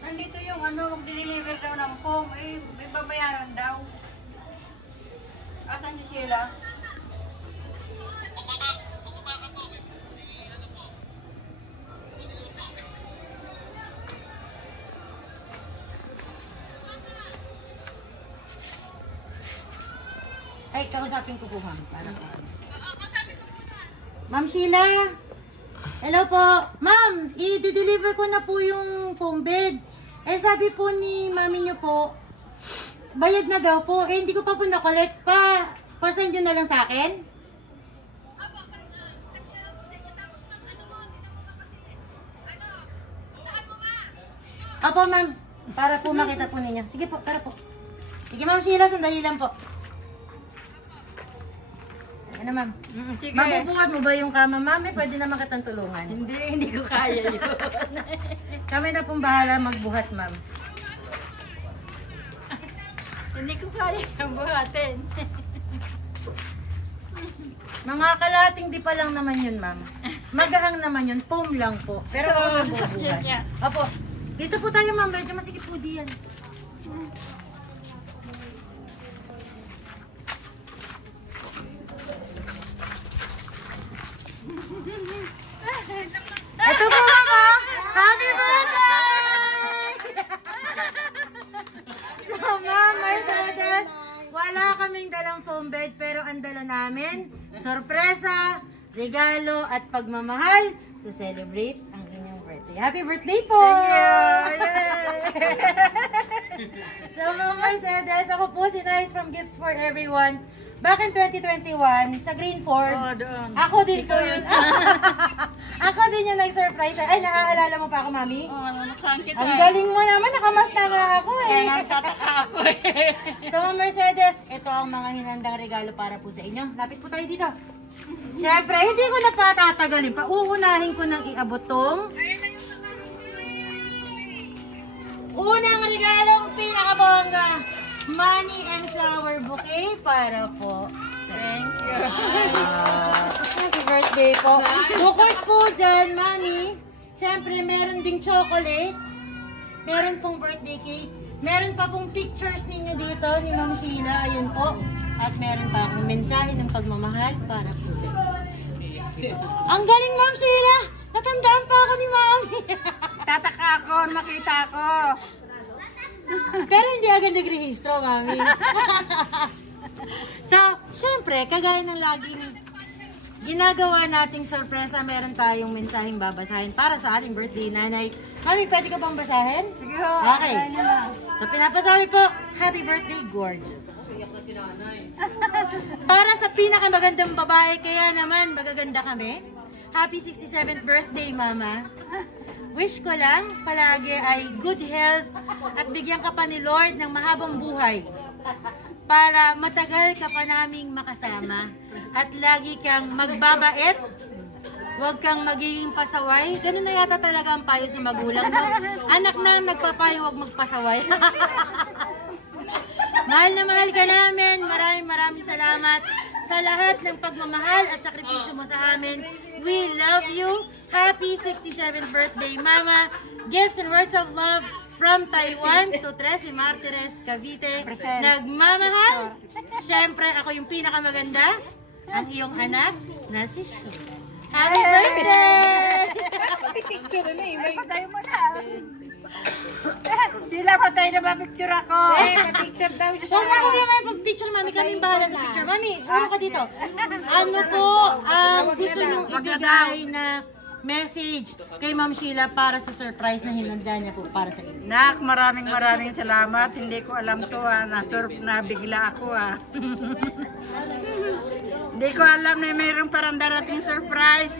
nandito yung ano, mag-deliver daw ng foam. Eh, may babayaran daw. Asan si Sheila? Ay, kausapin ko po, ma'am. Ma'am Sheila! Hello po! Ma'am, i-deliver ko na po yung foam bed. Eh, sabi po ni mami niyo po, bayad na daw po. Eh, hindi ko pa po na-collect pa. Pa-send nyo na lang sa akin? Opo, ma'am. Para po makita po ninyo. Sige po, tara po. Sige, ma'am Sheila, sandali lang po. Ano, ma'am? Sige. Mabubuhat mo ba yung kama, ma'am? Eh, pwede naman kitang tulungan. Hindi ko kaya yun. Kami na pong bahala magbuhat, ma'am. Hindi ko kaya yung buhatin. Mga kalating di pa lang naman yun, ma'am. Magahang naman yun, foam lang po. Pero ako magbubuhat. Opo. Dito po tayo, ma'am. Medyo masikip po diyan. Ito po, mama! Happy birthday! So, ma'am, Mercedes, wala kaming dalang foam bed, pero ang dala namin, sorpresa, regalo, at pagmamahal to celebrate ang inyong birthday. Happy birthday po! So, ma'am Mercedes, ako po si Nice from Gifts for Everyone. Back in 2021, sa Green Forbes, ako din po yun. Ako din yung nag-surprise. Ay, naaalala mo pa ako, mami? Ang galing mo naman, nakamasta nga ako eh. Nagtataka ako eh. So, Ma'am Mercedes, ito ang mga hinandang regalo para po sa inyo. Lapit po tayo dito. Siyempre, hindi ko na patatagalin pa. Uunahin ko nang iabot tong unang regalong pinakabongga. Money and flower bouquet para po. Thank you. Happy birthday po. Bukod po dyan, mami. Siyempre, meron ding chocolate. Meron pong birthday cake. Meron pa pong pictures ninyo dito ni Ma'am Sheila. Ayun po. At meron pa akong mensahe ng pagmamahal para po sa inyo. Ang galing, Ma'am Sheila! Natandaan pa ako ni Mami. Tataka ako, makita ko. Pero hindi agad nagrehistro, mami. So, syempre, kagaya ng laging ginagawa nating sorpresa, meron tayong mensaheng babasahin para sa ating birthday, nanay. Mami, pwede ka bang basahin? Sige ho. Okay. So, pinapasabi po, happy birthday, gorgeous. Para sa pinakamagandang babae, kaya naman magaganda kami. Happy 67th birthday, mama. Wish ko lang palagi ay good health at bigyan ka pa ni Lord ng mahabang buhay para matagal ka pa naming makasama at lagi kang magbabait, huwag kang magiging pasaway. Ganun na yata talaga ang payo sa magulang, no? Anak na nagpapayo, huwag magpasaway. Mahal na mahal ka namin. Maraming salamat sa lahat ng pagmamahal at sakripisyo mo sa amin. We love you. Happy 67th birthday, Mama. Gifts and words of love from Taiwan to Tracy Martires, Cavite. Nagmamahal. Siyempre, ako yung pinakamaganda. Ang iyong anak na si Shi. Happy birthday! Picture na eh. Patay mo na. Sila patay na ba picture ako? Picture daw siya. Huwag mo problema yung pag-picture, mami. Kaming bahala sa picture. Mami, ano ka dito? Ano po ang gusto nyong ibigay na message kay Ma'am Sheila para sa surprise na hinanda niya po para sa inyo? Nak, maraming salamat. Hindi ko alam to nabigla ako Hindi ko alam na mayroong parang darating surprise.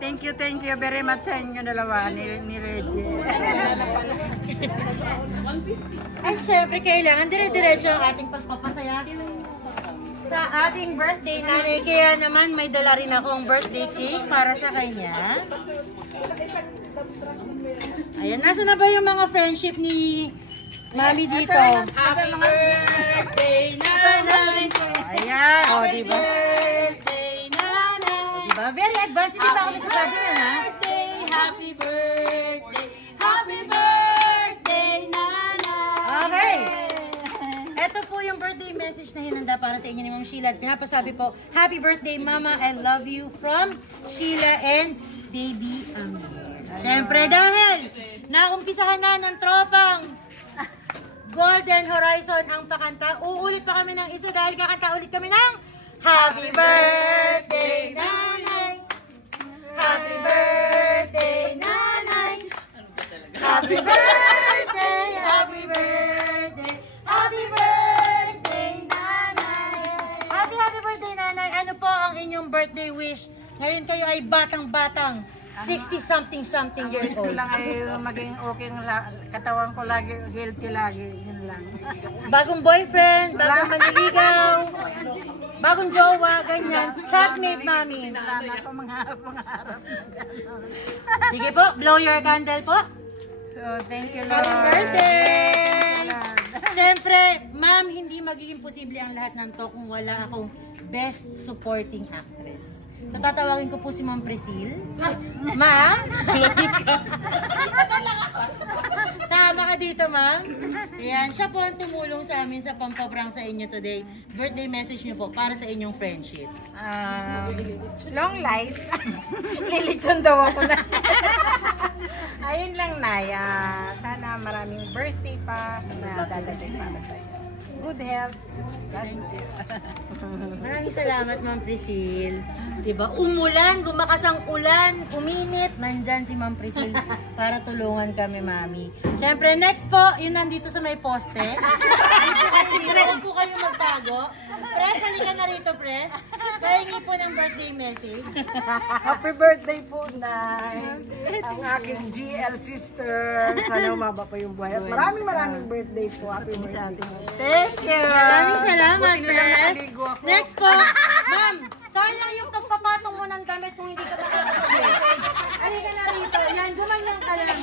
Thank you very much sa inyo dalawa ni Reggie. Ay, syempre, kailangan dire-diretso ang ating pagpapasaya sa ating birthday, nanay. Kaya naman, may dala rin akong birthday cake para sa kanya. Ayan, nasa na ba yung mga friendship ni Mami dito? Happy birthday, nanay! Ayan, o, diba? Birthday, nanay! Diba? Very advanced, hindi pa ako nagsasabi yan, ha? Happy birthday! Happy birthday! message na hinanda para sa inyo ni Ma'am Sheila. At pinapasabi po, Happy birthday, Mama. I love you from Sheila and Baby Amir. Siyempre, dahil naumpisahan na ng tropang Golden Horizon ang pakanta, uulit pa kami ng isa dahil kakanta ulit kami ng Happy Birthday, Nanay! Happy Birthday, Nanay! Happy birthday, happy birthday, happy birthday, Nanay! Happy birthday, Nanay! Ano po ang inyong birthday wish? Ngayon kayo ay batang-batang, 60-something years Gusto old. lang ay maging okay ang katawan ko lagi, healthy lagi, yun lang. Bagong boyfriend, bagong maniligaw, bagong jowa, ganyan. Chatmate, mami. Wala na ako mga pangarap. Sige po, blow your candle po. So, thank you, Lord. Happy birthday! Thank you, Lord. Siyempre, ma'am, hindi magiging posible ang lahat ng to kung wala akong best supporting actress. So, tatawagin ko po si Ma'am Presil. Ma'am? Sama ka dito, ma'am. Ayan, siya po ang tumulong sa amin sa pampaprang sa inyo today. Birthday message niyo po para sa inyong friendship. Long life. Lilitson daw ako na. Ayun lang, Naya. Sana maraming birthday pa na dadating para sa'yo. Good health. Thank you. Maraming salamat, Ma'am Presil. Diba? Umulan, gumakas ang ulan, uminit, nandyan si Ma'am Presil para tulungan kami, Mami. Siyempre, next po, yun nandito sa may poste. Dito po kayo magtago. Pres, halika na rito, Pres. Pahingi po ng birthday message. Happy birthday po, Nay! Ang aking GL sister. Sana umaba pa yung buhay. At maraming birthday po. Happy birthday. Thank you. Maraming salamat, Buti na lang Pres. nakaligo ako. Next po, Ma'am, sayang yung pagpapatong mo ng damit kung hindi ka makakapag-message. Halika na rito. Yan, gumanyan ka lang.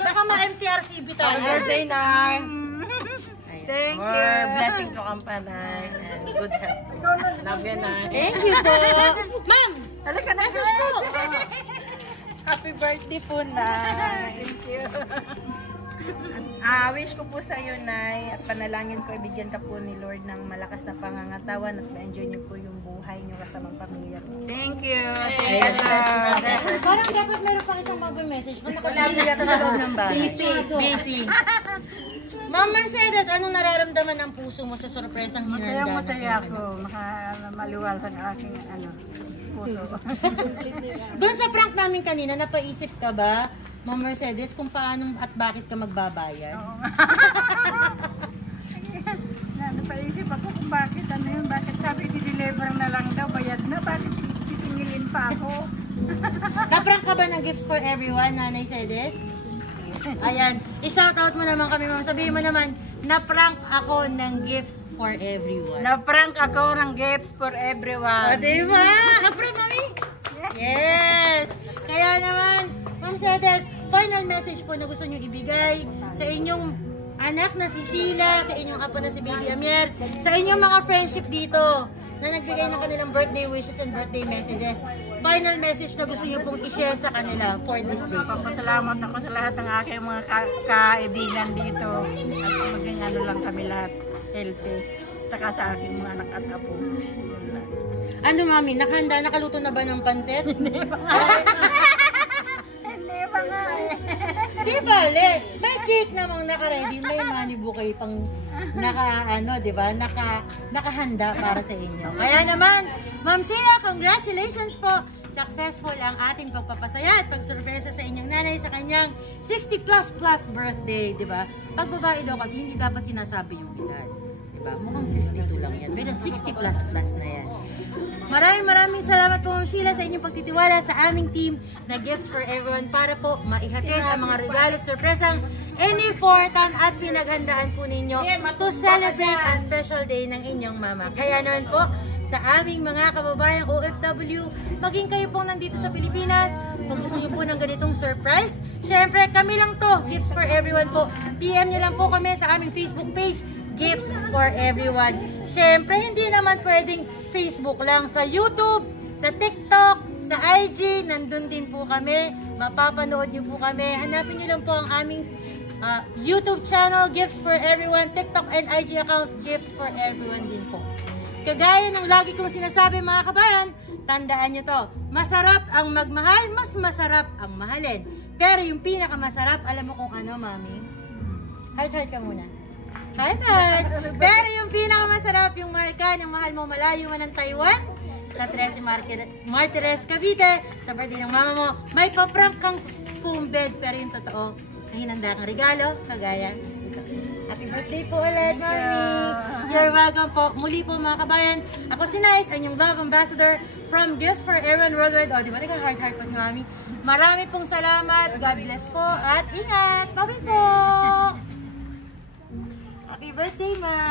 Baka ma-MTRCB tayo. Happy birthday, Nay! Thank you. More blessing to Kampanay and good health. Love you, Nay. Thank you po. Ma'am, Halika na po. Happy birthday po, Nay. Thank you. Wish ko po sa iyo, Nay, at panalangin ko, ibigyan ka po ni Lord ng malakas na pangangatawan at ma-enjoy niyo po yung buhay niyo kasamang pamilya. Thank you. Ayan. Parang dapat meron pang isang mag-message. Kung nakalagay sa loob ng bahay. Busy. Ma'am Mercedes, anong nararamdaman ng puso mo sa sorpresang hinanda? Masaya ako. Maliwal sa aking puso. Doon sa prank namin kanina, napaisip ka ba, Ma'am Mercedes, kung paano at bakit ka magbabayad? Napaisip ako kung bakit bakit sabi di-deliver na lang daw, bayad na, bakit sisingilin pa ako? Naprank ka ba ng gifts for everyone, Nanay Cedes? Ayan, i-shoutout mo naman kami, ma'am. Sabihin mo naman, na-prank ako ng gifts for everyone. Na-prank ako ng gifts for everyone. O, diba? Na-prank kami? Yes! Kaya naman, Ma'am Cedes, final message po na gusto nyo ibigay sa inyong anak na si Sheila, sa inyong apo na si Baby Amiel, sa inyong mga friendship dito na nagbigay ng kanilang birthday wishes and birthday messages. Final message na gusto nyo pong i-share sa kanila for this day. Papasalamat ako sa lahat ng aking mga kaibigan dito. At maging lang kami lahat healthy. Saka sa aking mga anak at apo. Ano, Mami? Nakahanda? Nakaluto na ba ng pansit? Hindi pa nga eh. Di bale, may cake namang naka-ready, may money bouquet pang diba? Nakahanda para sa inyo. Kaya naman, Ma'am Sheila, congratulations po! Successful ang ating pagpapasaya at pagsurpresa sa inyong nanay sa kanyang 60 plus birthday, diba? Pag babae daw kasi hindi dapat sinasabi yung edad. Diba? Mukhang 52 lang yan. Pero 60 plus na yan. Maraming salamat po, Ma'am Sheila, sa inyong pagtitiwala sa aming team na Gifts for Everyone para po maihatid ang mga regalo at sorpresang important at pinaghandaan po ninyo to celebrate ang special day ng inyong mama. Kaya naman po, sa aming mga kababayang OFW, maging kayo pong nandito sa Pilipinas, kung gusto nyo po ng ganitong surprise, syempre kami lang to, Gifts for Everyone po. PM nyo lang po kami sa aming Facebook page, Gifts for Everyone. Syempre, hindi naman pwedeng Facebook lang. Sa YouTube, sa TikTok, sa IG, nandun din po kami. Mapapanood nyo po kami. Hanapin nyo lang po ang aming YouTube channel, Gifts for Everyone, TikTok and IG account, Gifts for Everyone din po. Kagaya ng lagi kong sinasabi mga kabayan, tandaan nyo to, masarap ang magmahal, mas masarap ang mahalin. Pero yung pinakamasarap, alam mo kung ano, mami? Heart ka muna. Heart. Pero yung pinakamasarap, yung mahal ka, yung mahal mo, malayo man ng Taiwan, sa 13 Martires, Cavite, sa birthday ng mama mo, may paprank kang foam bed, pero yung totoo, hinanda kang regalo, kagaya dito. Happy birthday po ulit, mami! You're welcome po. Muli po mga kabayan, ako si Nice, ang inyong love ambassador from Gifts for Everyone Worldwide. O, di ba nag-heart po si mami? Marami pong salamat, God bless po, at ingat! Bye po! Happy birthday, ma!